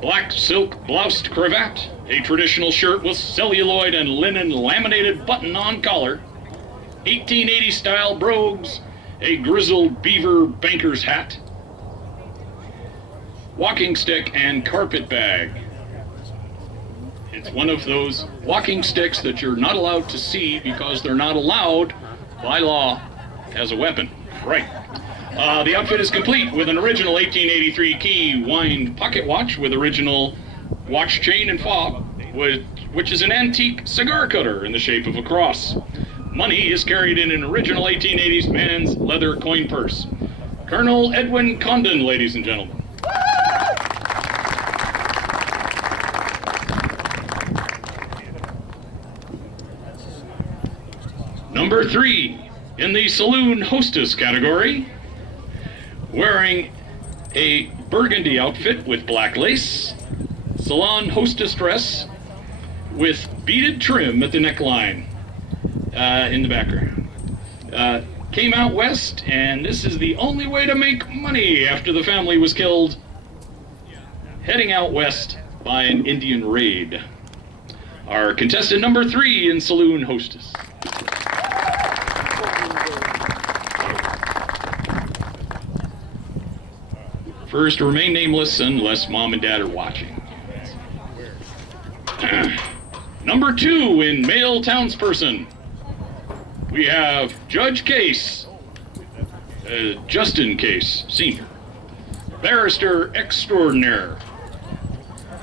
black silk bloused cravat, a traditional shirt with celluloid and linen laminated button-on collar, 1880 style brogues, a grizzled beaver banker's hat, walking stick, and carpet bag. It's one of those walking sticks that you're not allowed to see because they're not allowed by law as a weapon. Right. The outfit is complete with an original 1883 key wind pocket watch with original watch chain and fob, which is an antique cigar cutter in the shape of a cross. Money is carried in an original 1880s man's leather coin purse. Colonel Edwin Condon, ladies and gentlemen. Number 3, in the saloon hostess category, wearing a burgundy outfit with black lace, salon hostess dress with beaded trim at the neckline in the background. Came out west, and this is the only way to make money after the family was killed, heading out west by an Indian raid. Our contestant number 3 in saloon hostess. First, remain nameless unless mom and dad are watching. Number 2 in male townsperson, we have Judge Case, Justin Case, Sr., barrister extraordinaire.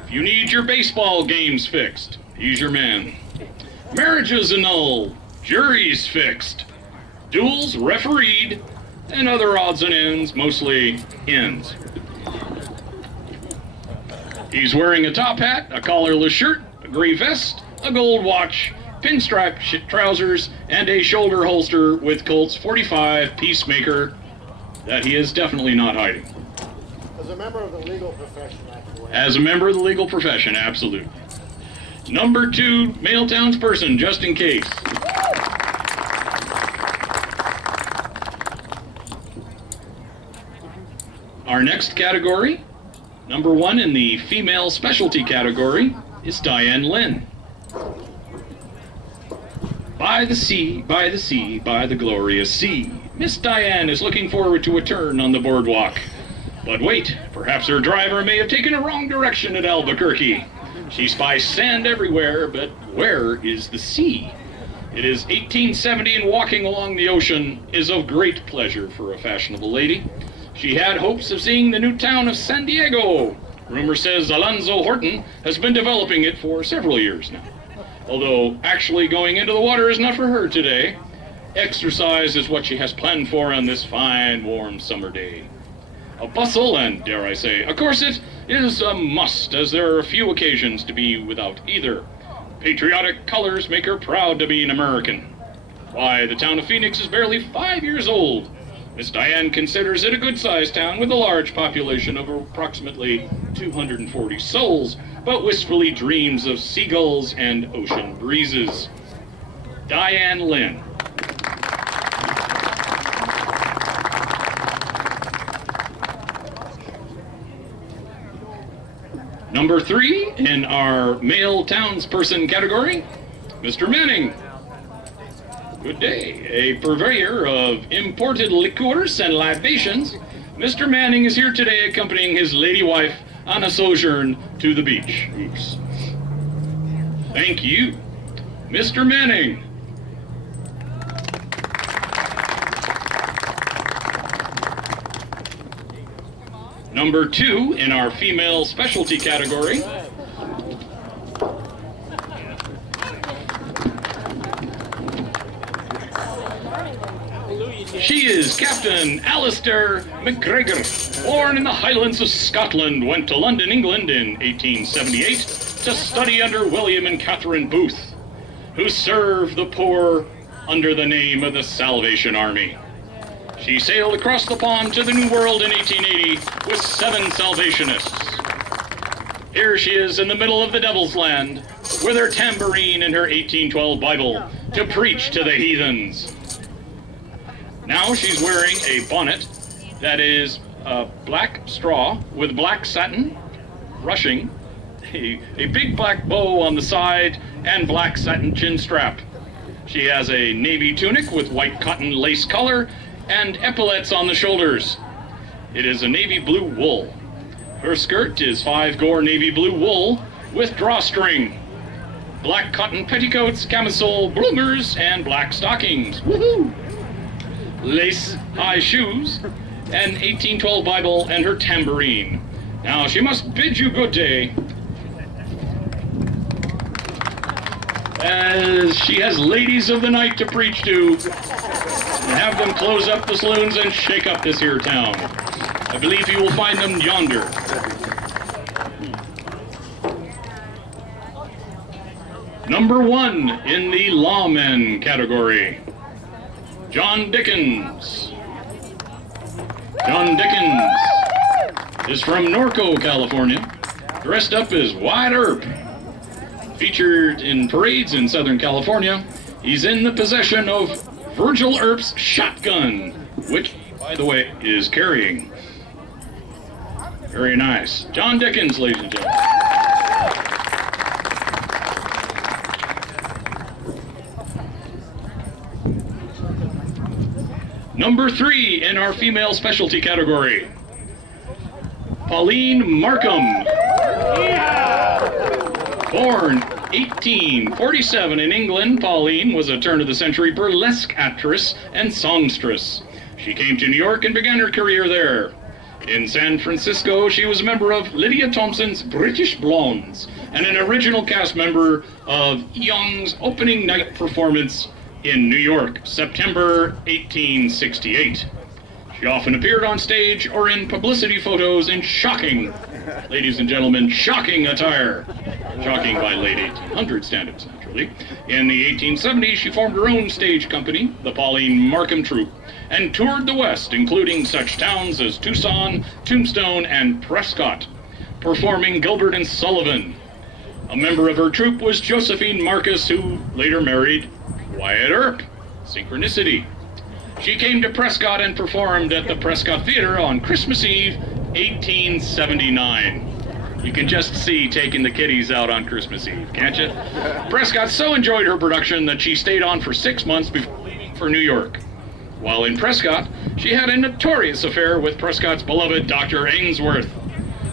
If you need your baseball games fixed, he's your man. Marriages annulled, juries fixed, duels refereed, and other odds and ends, mostly ends. He's wearing a top hat, a collarless shirt, a gray vest, a gold watch, pinstripe trousers, and a shoulder holster with Colt's .45 Peacemaker that he is definitely not hiding. As a member of the legal profession, actually. As a member of the legal profession, absolutely. Number 2, male townsperson, Justin Case. Our next category, number 1 in the female specialty category, is Diane Lynn. By the sea, by the sea, by the glorious sea, Miss Diane is looking forward to a turn on the boardwalk. But wait, perhaps her driver may have taken a wrong direction at Albuquerque. She spies sand everywhere, but where is the sea? It is 1870 and walking along the ocean is of great pleasure for a fashionable lady. She had hopes of seeing the new town of San Diego. Rumor says Alonzo Horton has been developing it for several years now. Although actually going into the water is not for her today. Exercise is what she has planned for on this fine, warm summer day. A bustle and, dare I say, a corset is a must, as there are few occasions to be without either. Patriotic colors make her proud to be an American. Why, the town of Phoenix is barely 5 years old. Miss Diane considers it a good-sized town with a large population of approximately 240 souls, but wistfully dreams of seagulls and ocean breezes. Diane Lynn. Number 3 in our male townsperson category, Mr. Manning. Good day. A purveyor of imported liqueurs and libations, Mr. Manning is here today accompanying his lady wife on a sojourn to the beach. Oops. Thank you. Mr. Manning. Number 2 in our female specialty category, she is Captain Alistair McGregor, born in the Highlands of Scotland, went to London, England in 1878 to study under William and Catherine Booth, who served the poor under the name of the Salvation Army. She sailed across the pond to the New World in 1880 with 7 Salvationists. Here she is in the middle of the Devil's Land with her tambourine and her 1812 Bible to preach to the heathens. Now she's wearing a bonnet that is black straw with black satin, rushing, a big black bow on the side, and black satin chin strap. She has a navy tunic with white cotton lace collar and epaulets on the shoulders. It is a navy blue wool. Her skirt is 5-gore navy blue wool with drawstring. Black cotton petticoats, camisole, bloomers, and black stockings. Woohoo! Lace high shoes, an 1812 Bible, and her tambourine. Now she must bid you good day, as she has ladies of the night to preach to, and have them close up the saloons and shake up this here town. I believe you will find them yonder. Number 1 in the lawmen category, John Dickens. John Dickens is from Norco, California, dressed up as Wyatt Earp. Featured in parades in Southern California, he's in the possession of Virgil Earp's shotgun, which, by the way, is carrying. Very nice. John Dickens, ladies and gentlemen. Number 3 in our female specialty category, Pauline Markham. Born 1847 in England, Pauline was a turn-of-the-century burlesque actress and songstress. She came to New York and began her career there. In San Francisco, she was a member of Lydia Thompson's British Blondes and an original cast member of Young's opening night performance in New York, September 1868. She often appeared on stage or in publicity photos in shocking, ladies and gentlemen, shocking attire. Shocking by late 1800 standards, naturally. In the 1870s, she formed her own stage company, the Pauline Markham Troupe, and toured the West, including such towns as Tucson, Tombstone, and Prescott, performing Gilbert and Sullivan. A member of her troupe was Josephine Marcus, who later married Wyatt Earp. Synchronicity. She came to Prescott and performed at the Prescott Theater on Christmas Eve, 1879. You can just see taking the kiddies out on Christmas Eve, can't you? Prescott so enjoyed her production that she stayed on for 6 months before leaving for New York. While in Prescott, she had a notorious affair with Prescott's beloved Dr. Ainsworth.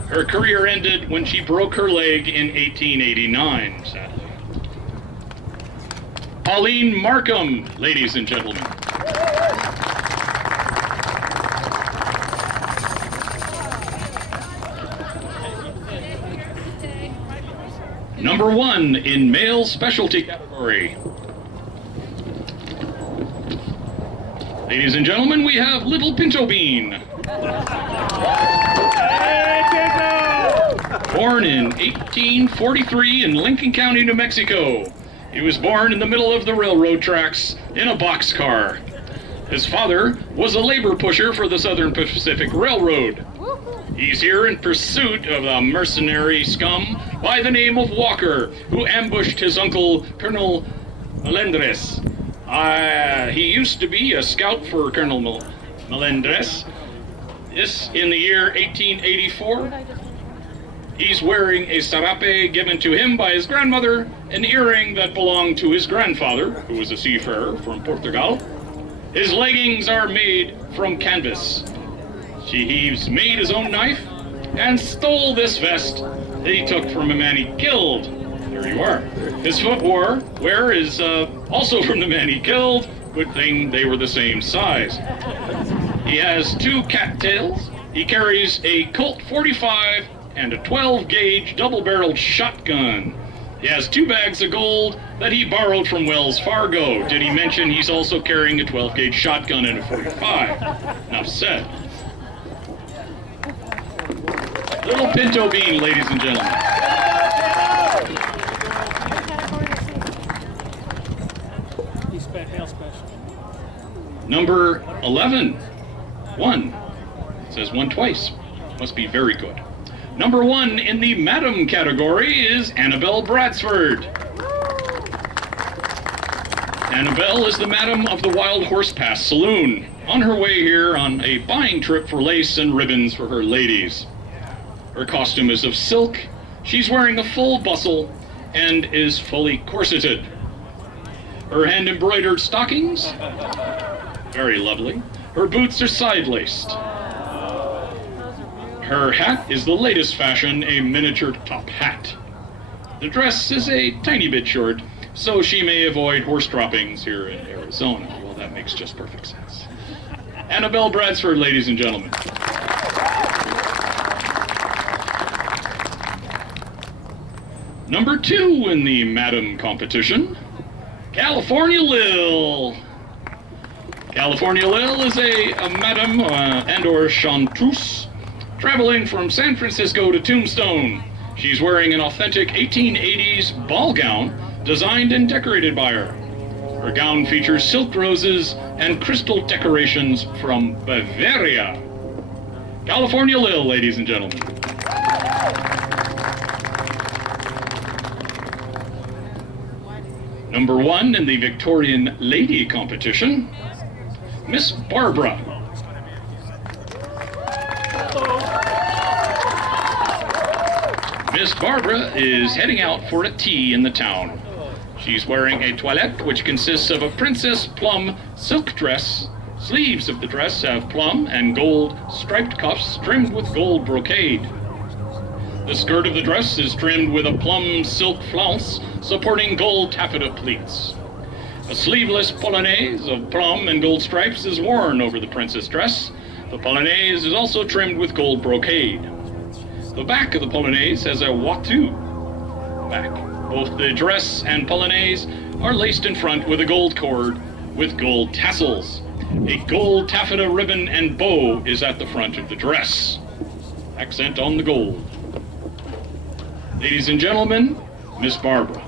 Her career ended when she broke her leg in 1889, sadly. Pauline Markham, ladies and gentlemen. Number 1 in male specialty category. Ladies and gentlemen, we have Little Pinto Bean. Born in 1843 in Lincoln County, New Mexico. He was born in the middle of the railroad tracks in a boxcar. His father was a labor pusher for the Southern Pacific Railroad. He's here in pursuit of a mercenary scum by the name of Walker, who ambushed his uncle, Colonel Melendres. He used to be a scout for Colonel Melendres. This in the year 1884. He's wearing a sarape given to him by his grandmother, an earring that belonged to his grandfather, who was a seafarer from Portugal. His leggings are made from canvas. He's made his own knife and stole this vest that he took from a man he killed. There you are. His footwear is also from the man he killed. Good thing they were the same size. He has 2 cattails. He carries a Colt 45 and a 12-gauge double-barreled shotgun. He has 2 bags of gold that he borrowed from Wells Fargo. Did he mention he's also carrying a 12-gauge shotgun and a 45? Enough said. Little Pinto Bean, ladies and gentlemen. He's special. Number 11. 1. It says 1 twice. Must be very good. Number 1 in the Madam category is Annabelle Bradsford. Annabelle is the Madam of the Wild Horse Pass Saloon, on her way here on a buying trip for lace and ribbons for her ladies. Her costume is of silk. She's wearing a full bustle and is fully corseted. Her hand-embroidered stockings, very lovely. Her boots are side-laced. Her hat is the latest fashion, a miniature top hat. The dress is a tiny bit short, so she may avoid horse droppings here in Arizona. Well, that makes just perfect sense. Annabelle Bradsford, ladies and gentlemen. Number 2 in the Madam competition, California Lil. California Lil is a Madam and/or chanteuse traveling from San Francisco to Tombstone. She's wearing an authentic 1880s ball gown designed and decorated by her. Her gown features silk roses and crystal decorations from Bavaria. California Lil, ladies and gentlemen. Number 1 in the Victorian Lady competition, Miss Barbara. Miss Barbara is heading out for a tea in the town. She's wearing a toilette which consists of a princess plum silk dress. Sleeves of the dress have plum and gold striped cuffs trimmed with gold brocade. The skirt of the dress is trimmed with a plum silk flounce supporting gold taffeta pleats. A sleeveless polonaise of plum and gold stripes is worn over the princess dress. The polonaise is also trimmed with gold brocade. The back of the polonaise has a watteau back. Both the dress and polonaise are laced in front with a gold cord with gold tassels. A gold taffeta ribbon and bow is at the front of the dress. Accent on the gold. Ladies and gentlemen, Miss Barbara.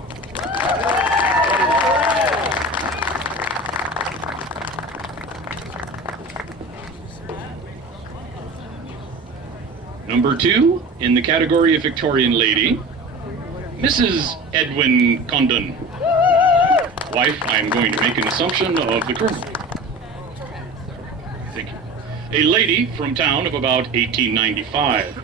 Number 2, in the category of Victorian Lady, Mrs. Edwin Condon. Wife, I'm going to make an assumption of the Colonel. Thank you. A lady from town of about 1895.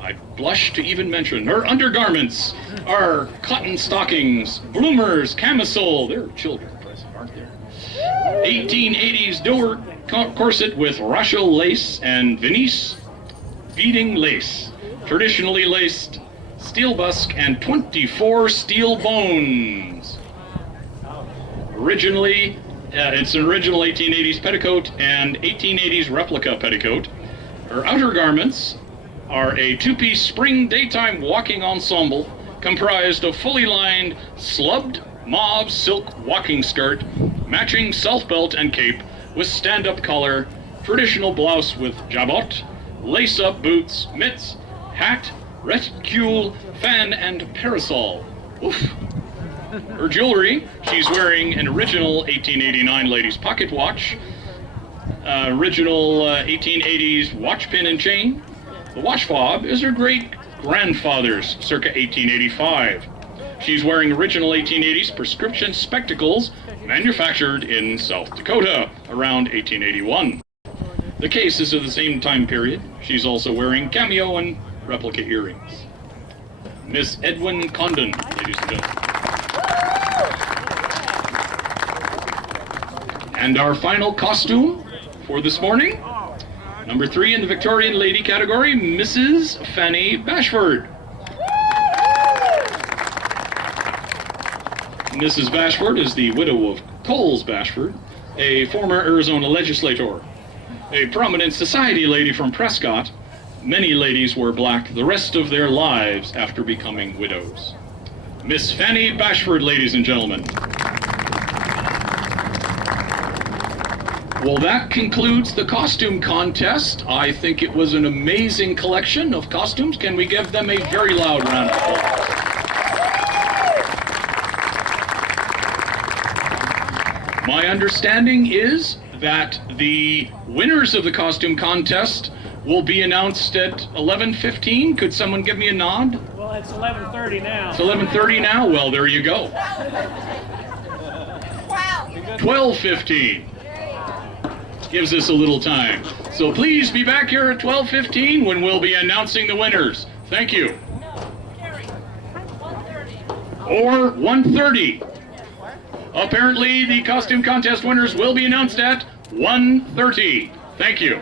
I blush to even mention, her undergarments are cotton stockings, bloomers, camisole. There are children present, aren't there? 1880s door corset with Rachel lace and Venice beading lace. Traditionally laced steel busk and 24 steel bones. Originally, it's an original 1880s petticoat and 1880s replica petticoat. Her outer garments are a two-piece spring daytime walking ensemble comprised of fully lined, slubbed mauve silk walking skirt, matching self-belt and cape with stand-up collar, traditional blouse with jabot, lace-up boots, mitts, hat, reticule, fan, and parasol. Oof. Her jewelry, she's wearing an original 1889 ladies pocket watch, original 1880s watch pin and chain. The watch fob is her great-grandfather's, circa 1885. She's wearing original 1880s prescription spectacles manufactured in South Dakota around 1881. The case is of the same time period. She's also wearing cameo and replica earrings. Miss Edwin Condon, ladies and gentlemen. And our final costume for this morning, number 3 in the Victorian Lady category, Mrs. Fanny Bashford. Mrs. Bashford is the widow of Coles Bashford, a former Arizona legislator, a prominent society lady from Prescott. Many ladies were black the rest of their lives after becoming widows. Miss Fanny Bashford, ladies and gentlemen. Well, that concludes the costume contest. I think it was an amazing collection of costumes. Can we give them a very loud round of applause? My understanding is that the winners of the costume contest will be announced at 11:15. Could someone give me a nod? Well, it's 11:30 now. It's 11:30 now? Well, there you go. 12:15. gives us a little time. So please be back here at 12:15 when we'll be announcing the winners. Thank you. Or 1:30. Apparently, the costume contest winners will be announced at 1:30. Thank you.